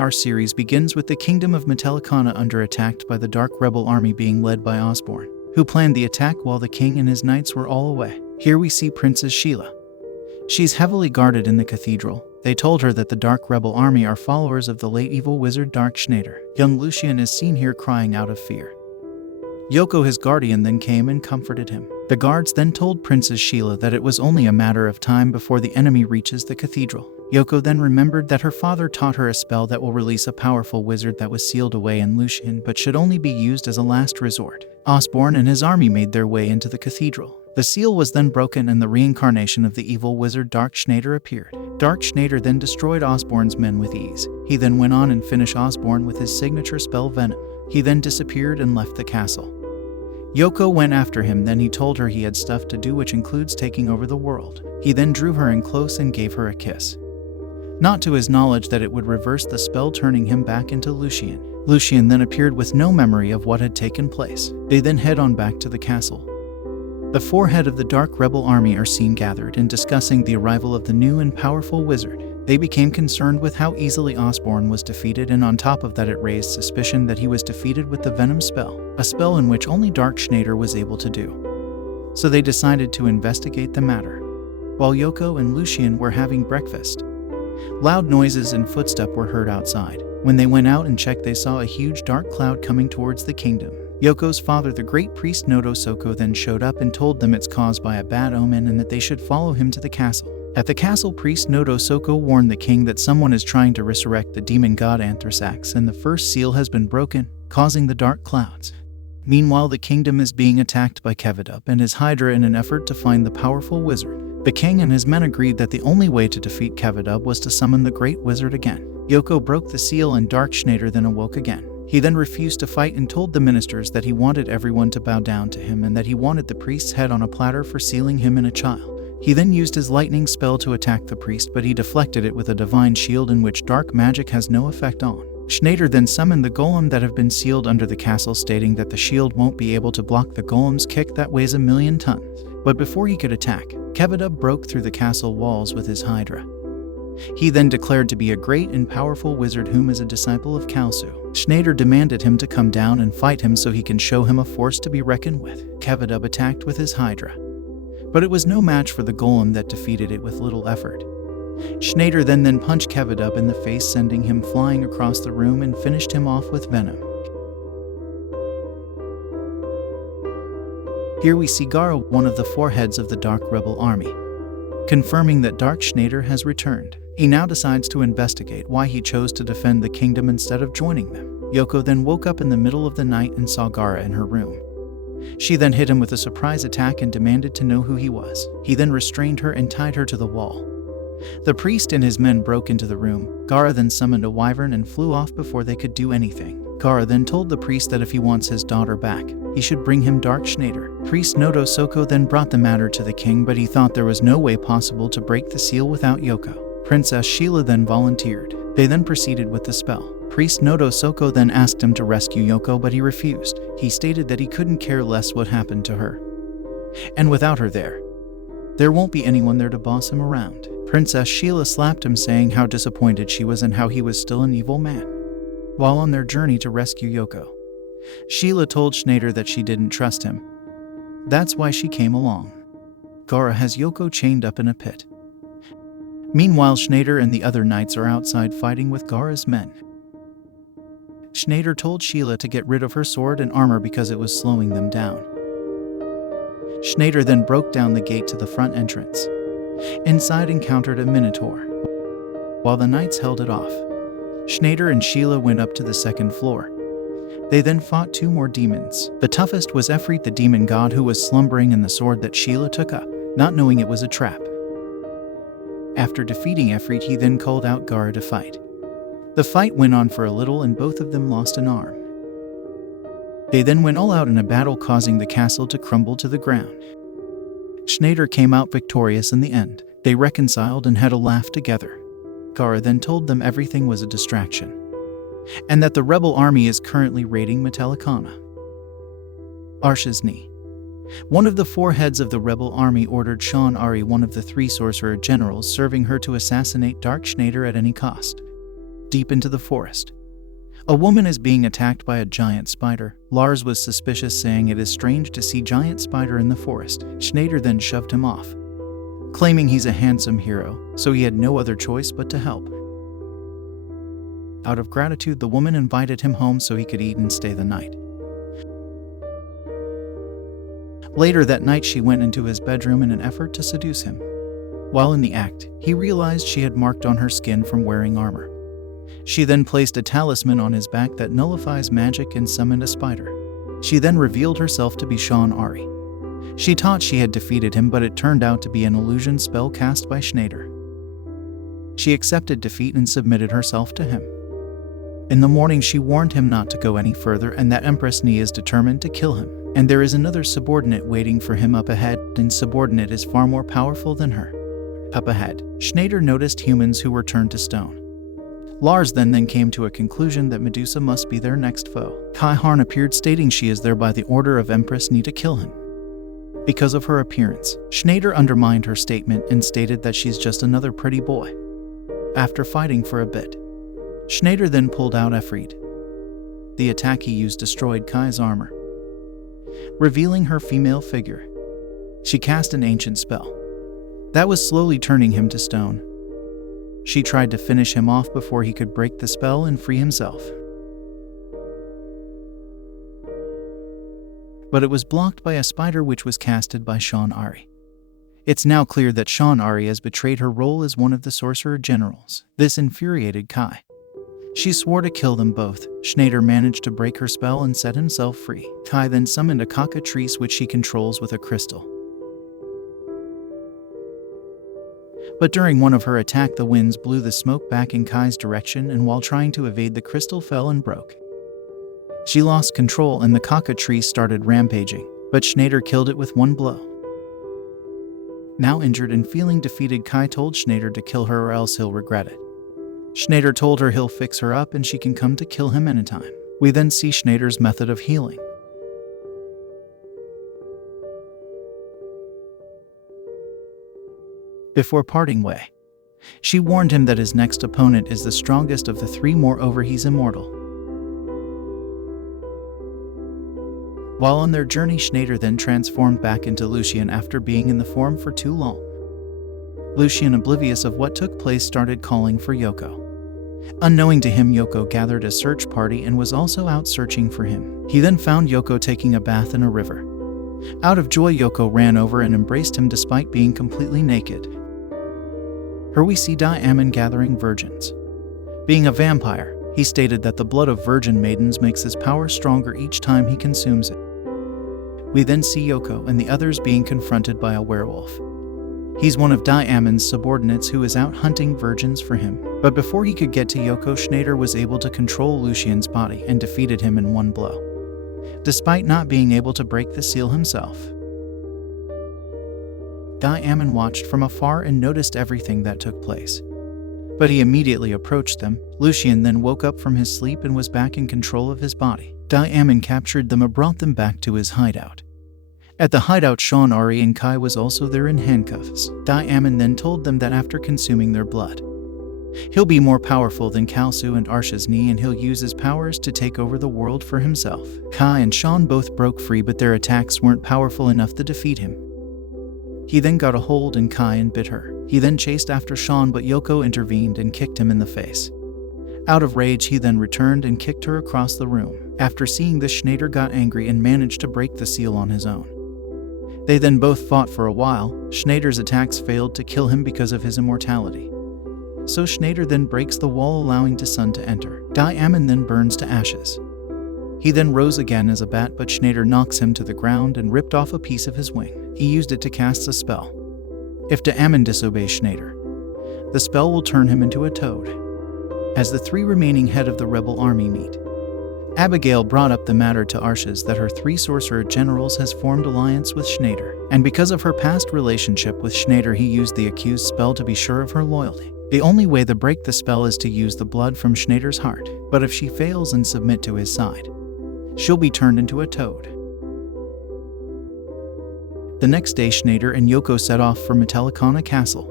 Our series begins with the kingdom of Metallicana under attack by the Dark Rebel army being led by Osborne, who planned the attack while the king and his knights were all away. Here we see Princess Sheila. She's heavily guarded in the cathedral. They told her that the Dark Rebel army are followers of the late evil wizard Dark Schneider. Young Lucian is seen here crying out of fear. Yoko, his guardian, then came and comforted him. The guards then told Princess Sheila that it was only a matter of time before the enemy reaches the cathedral. Yoko then remembered that her father taught her a spell that will release a powerful wizard that was sealed away in Lucian but should only be used as a last resort. Osborne and his army made their way into the cathedral. The seal was then broken and the reincarnation of the evil wizard Dark Schneider appeared. Dark Schneider then destroyed Osborne's men with ease. He then went on and finished Osborne with his signature spell Venom. He then disappeared and left the castle. Yoko went after him, then he told her he had stuff to do, which includes taking over the world. He then drew her in close and gave her a kiss. Not to his knowledge that it would reverse the spell, turning him back into Lucian. Lucian then appeared with no memory of what had taken place. They then head on back to the castle. The forehead of the Dark Rebel army are seen gathered and discussing the arrival of the new and powerful wizard. They became concerned with how easily Osborne was defeated, and on top of that it raised suspicion that he was defeated with the Venom spell, a spell in which only Dark Schneider was able to do. So they decided to investigate the matter. While Yoko and Lucian were having breakfast, loud noises and footsteps were heard outside. When they went out and checked, they saw a huge dark cloud coming towards the kingdom. Yoko's father, the great priest Nodo Soko, then showed up and told them it's caused by a bad omen and that they should follow him to the castle. At the castle, priest Nodo Soko warned the king that someone is trying to resurrect the demon god Anthrax and the first seal has been broken, causing the dark clouds. Meanwhile, the kingdom is being attacked by Kevidub and his Hydra in an effort to find the powerful wizard. The king and his men agreed that the only way to defeat Kevidub was to summon the great wizard again. Yoko broke the seal and Dark Schneider then awoke again. He then refused to fight and told the ministers that he wanted everyone to bow down to him and that he wanted the priest's head on a platter for sealing him in a child. He then used his lightning spell to attack the priest, but he deflected it with a divine shield in which dark magic has no effect on. Schneider then summoned the golem that have been sealed under the castle, stating that the shield won't be able to block the golem's kick that weighs 1,000,000 tons. But before he could attack, Kevidub broke through the castle walls with his Hydra. He then declared to be a great and powerful wizard whom is a disciple of Kall-Su. Schneider demanded him to come down and fight him so he can show him a force to be reckoned with. Kevidub attacked with his Hydra, but it was no match for the golem that defeated it with little effort. Schneider then punched Kevidub in the face, sending him flying across the room and finished him off with Venom. Here we see Gara, one of the four heads of the Dark Rebel army, confirming that Dark Schneider has returned. He now decides to investigate why he chose to defend the kingdom instead of joining them. Yoko then woke up in the middle of the night and saw Gara in her room. She then hit him with a surprise attack and demanded to know who he was. He then restrained her and tied her to the wall. The priest and his men broke into the room. Gara then summoned a wyvern and flew off before they could do anything. Gara then told the priest that if he wants his daughter back, he should bring him Dark Schneider. Priest Nodo Soko then brought the matter to the king, but he thought there was no way possible to break the seal without Yoko. Princess Sheila then volunteered. They then proceeded with the spell. Priest Nodo Soko then asked him to rescue Yoko, but he refused. He stated that he couldn't care less what happened to her, and without her there won't be anyone there to boss him around. Princess Sheila slapped him, saying how disappointed she was and how he was still an evil man. While on their journey to rescue Yoko, Sheila told Schneider that she didn't trust him. That's why she came along. Gara has Yoko chained up in a pit. Meanwhile, Schneider and the other knights are outside fighting with Gara's men. Schneider told Sheila to get rid of her sword and armor because it was slowing them down. Schneider then broke down the gate to the front entrance. Inside encountered a minotaur. While the knights held it off, Schneider and Sheila went up to the second floor. They then fought two more demons. The toughest was Efreet, the demon god, who was slumbering in the sword that Sheila took up, not knowing it was a trap. After defeating Efreet, he then called out Gara to fight. The fight went on for a little and both of them lost an arm. They then went all out in a battle, causing the castle to crumble to the ground. Schneider came out victorious in the end. They reconciled and had a laugh together. Gara then told them everything was a distraction, and that the rebel army is currently raiding Metallicana. Arshes Nei, one of the four heads of the rebel army, ordered Sean Ari, one of the three sorcerer generals, serving her, to assassinate Dark Schneider at any cost. deep into the forest. A woman is being attacked by a giant spider. Lars was suspicious, saying it is strange to see giant spider in the forest. Schneider then shoved him off, claiming he's a handsome hero, so he had no other choice but to help. Out of gratitude, the woman invited him home so he could eat and stay the night. Later that night, she went into his bedroom in an effort to seduce him. While in the act, he realized she had marked on her skin from wearing armor. She then placed a talisman on his back that nullifies magic and summoned a spider. She then revealed herself to be Sean Ari. She thought she had defeated him, but it turned out to be an illusion spell cast by Schneider. She accepted defeat and submitted herself to him. In the morning, she warned him not to go any further and that Empress Nei is determined to kill him. And there is another subordinate waiting for him up ahead, and subordinate is far more powerful than her. Up ahead, Schneider noticed humans who were turned to stone. Lars then came to a conclusion that Medusa must be their next foe. Kai Harn appeared, stating she is there by the order of Empress Nei to kill him. Because of her appearance, Schneider undermined her statement and stated that she's just another pretty boy. After fighting for a bit, Schneider then pulled out Efried. The attack he used destroyed Kai's armor, revealing her female figure. She cast an ancient spell that was slowly turning him to stone. She tried to finish him off before he could break the spell and free himself. But it was blocked by a spider which was casted by Sean Ari. It's now clear that Sean Ari has betrayed her role as one of the sorcerer generals. This infuriated Kai. She swore to kill them both. Schneider managed to break her spell and set himself free. Kai then summoned a cockatrice which she controls with a crystal. But during one of her attacks, the winds blew the smoke back in Kai's direction, and while trying to evade, the crystal fell and broke. She lost control and the cockatrice started rampaging, but Schneider killed it with one blow. Now injured and feeling defeated, Kai told Schneider to kill her or else he'll regret it. Schneider told her he'll fix her up and she can come to kill him anytime. We then see Schneider's method of healing. Before parting way, she warned him that his next opponent is the strongest of the three, moreover he's immortal. While on their journey, Schneider then transformed back into Lucien after being in the form for too long. Lucien, oblivious of what took place, started calling for Yoko. Unknowing to him, Yoko gathered a search party and was also out searching for him. He then found Yoko taking a bath in a river. Out of joy, Yoko ran over and embraced him despite being completely naked. Here we see Diamond gathering virgins. Being a vampire, he stated that the blood of virgin maidens makes his power stronger each time he consumes it. We then see Yoko and the others being confronted by a werewolf. He's one of Diamond's subordinates who is out hunting virgins for him. But before he could get to Yoko, Schneider was able to control Lucien's body and defeated him in one blow, despite not being able to break the seal himself. Diamond watched from afar and noticed everything that took place, but he immediately approached them. Lucien then woke up from his sleep and was back in control of his body. Diamond captured them and brought them back to his hideout. At the hideout, Sean Ari and Kai was also there in handcuffs. Diamond then told them that after consuming their blood, he'll be more powerful than Kall-Su and Arshes Nei, and he'll use his powers to take over the world for himself. Kai and Sean both broke free, but their attacks weren't powerful enough to defeat him. He then got a hold in Kai and bit her. He then chased after Sean, but Yoko intervened and kicked him in the face. Out of rage, he then returned and kicked her across the room. After seeing this, Schneider got angry and managed to break the seal on his own. They then both fought for a while. Schneider's attacks failed to kill him because of his immortality. So Schneider then breaks the wall, allowing the sun to enter. Diamond then burns to ashes. He then rose again as a bat, but Schneider knocks him to the ground and ripped off a piece of his wing. He used it to cast a spell. If Diamond disobeys Schneider, the spell will turn him into a toad. As the three remaining head of the rebel army meet, Abigail brought up the matter to Arshes that her three sorcerer generals has formed alliance with Schneider, and because of her past relationship with Schneider, he used the accused spell to be sure of her loyalty. The only way to break the spell is to use the blood from Schneider's heart, but if she fails and submit to his side, she'll be turned into a toad. The next day, Schneider and Yoko set off for Metallicana castle.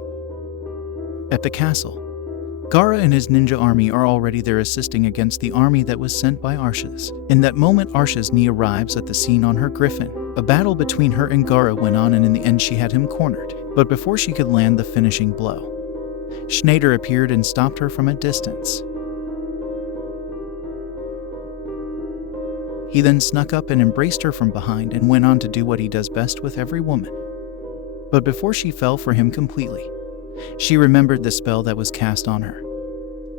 At the castle, Gara and his ninja army are already there assisting against the army that was sent by Arshes. In that moment, Arshes' Nei arrives at the scene on her griffin. A battle between her and Gara went on, and in the end she had him cornered. But before she could land the finishing blow, Schneider appeared and stopped her from a distance. He then snuck up and embraced her from behind and went on to do what he does best with every woman. But before she fell for him completely, she remembered the spell that was cast on her.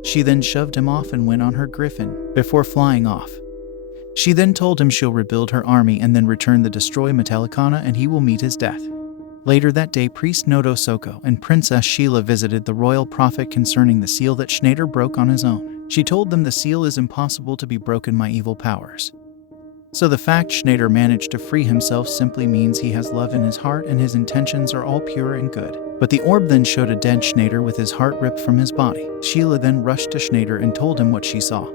She then shoved him off and went on her griffin before flying off. She then told him she'll rebuild her army and then return the destroy Metallicana, and he will meet his death. Later that day, Priest Nodo Soko and Princess Sheila visited the royal prophet concerning the seal that Schneider broke on his own. She told them the seal is impossible to be broken by evil powers. So the fact Schneider managed to free himself simply means he has love in his heart and his intentions are all pure and good. But the orb then showed a dead Schneider with his heart ripped from his body. Sheila then rushed to Schneider and told him what she saw.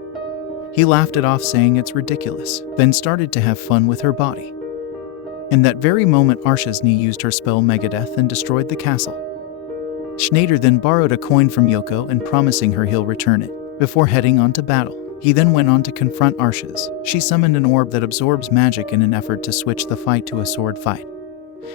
He laughed it off, saying it's ridiculous, then started to have fun with her body. In that very moment, Arshes' Nei used her spell Megadeath and destroyed the castle. Schneider then borrowed a coin from Yoko and promising her he'll return it before heading on to battle. He then went on to confront Arshes. She summoned an orb that absorbs magic in an effort to switch the fight to a sword fight,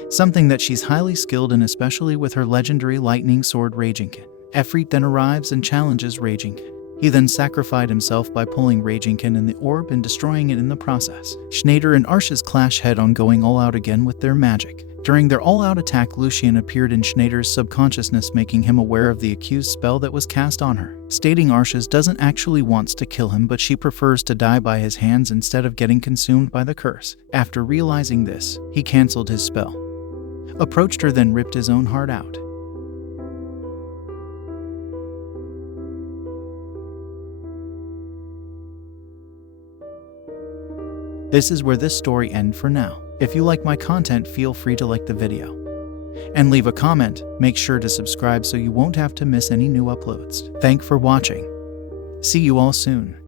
something that she's highly skilled in, especially with her legendary lightning sword Reincarnation. Efreet then arrives and challenges Reincarnation. He then sacrificed himself by pulling Reincarnation in the orb and destroying it in the process. Schneider and Arshes clash head-on, going all out again with their magic. During their all-out attack, Lucian appeared in Schneider's subconsciousness, making him aware of the accused spell that was cast on her, stating Arshes doesn't actually want to kill him, but she prefers to die by his hands instead of getting consumed by the curse. After realizing this, he cancelled his spell, approached her, then ripped his own heart out. This is where this story ends for now. If you like my content, feel free to like the video and leave a comment. Make sure to subscribe so you won't have to miss any new uploads. Thanks for watching. See you all soon.